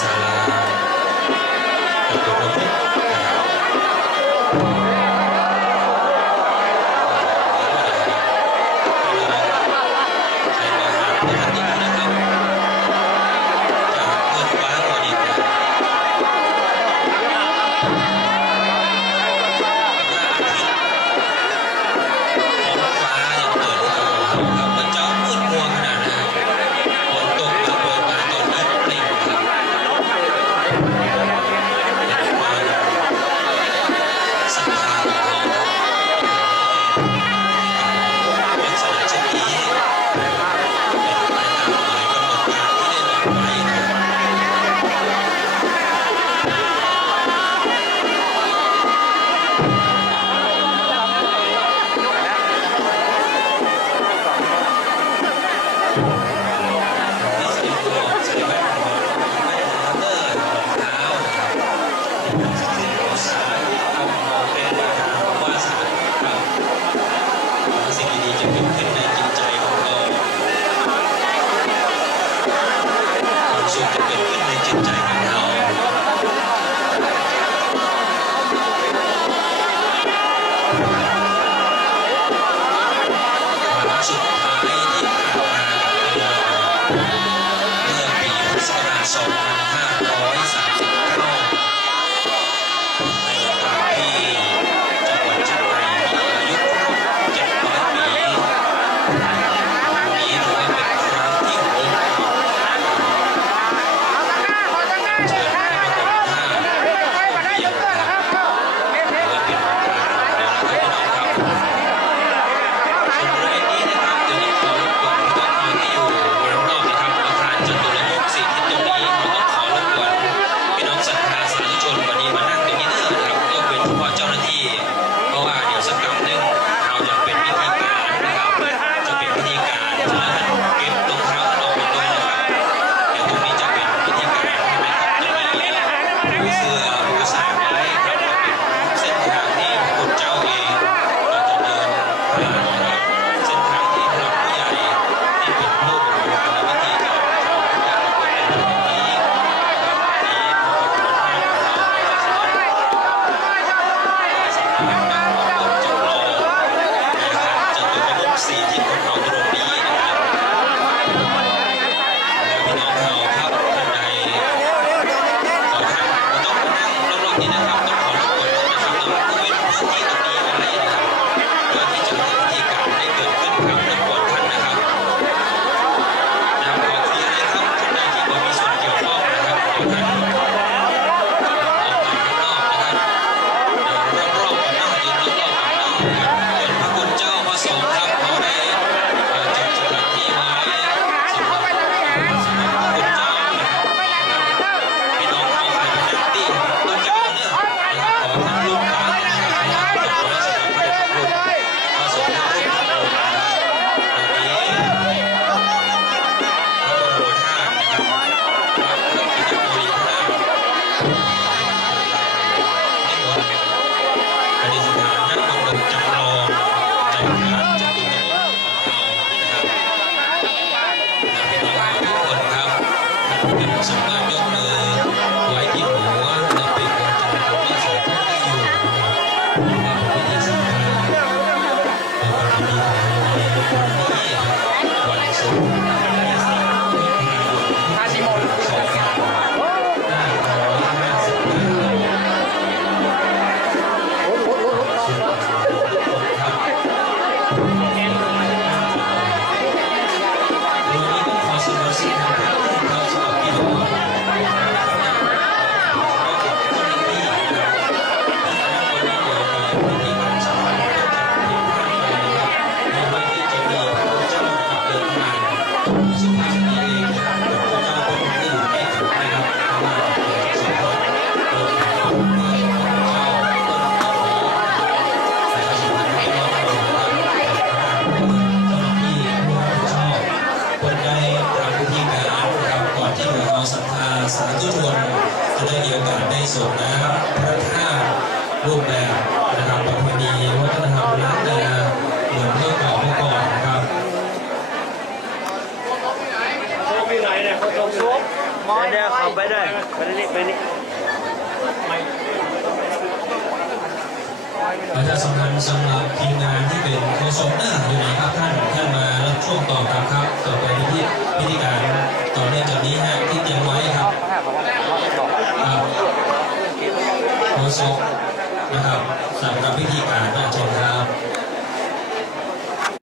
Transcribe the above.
ศาลาประตูระมุสามารถยกมือไว้ที่หัวและเป็นกำลังใจของที่สองที่อยู่นะครับว่าเป็นพิธีสำคัญในวันนี้วันศุกร์ที่4 มิถุนายน 2559สาธุชนจะได้มีโอกาสได้ส่งน้ำพระธาตุรูปแบบนะครับประเพณีวัฒนธรรมล้านนาเหมือนเมื่อก่อนนะครับ เนี่ยเขาตรงซุปเดี๋ยวเขาไปได้ไปนี่ ประชาสัมพันธ์สำหรับทีมงานที่เป็นโคชเนอร์อยู่ไหนครับท่านมารับช่วงต่อครับต่อไปที่พิธีการต่อเนื่องจากนี้ฮะที่เตรียมไว้ครับโคชนะครับสำหรับพิธีการเชิญครับ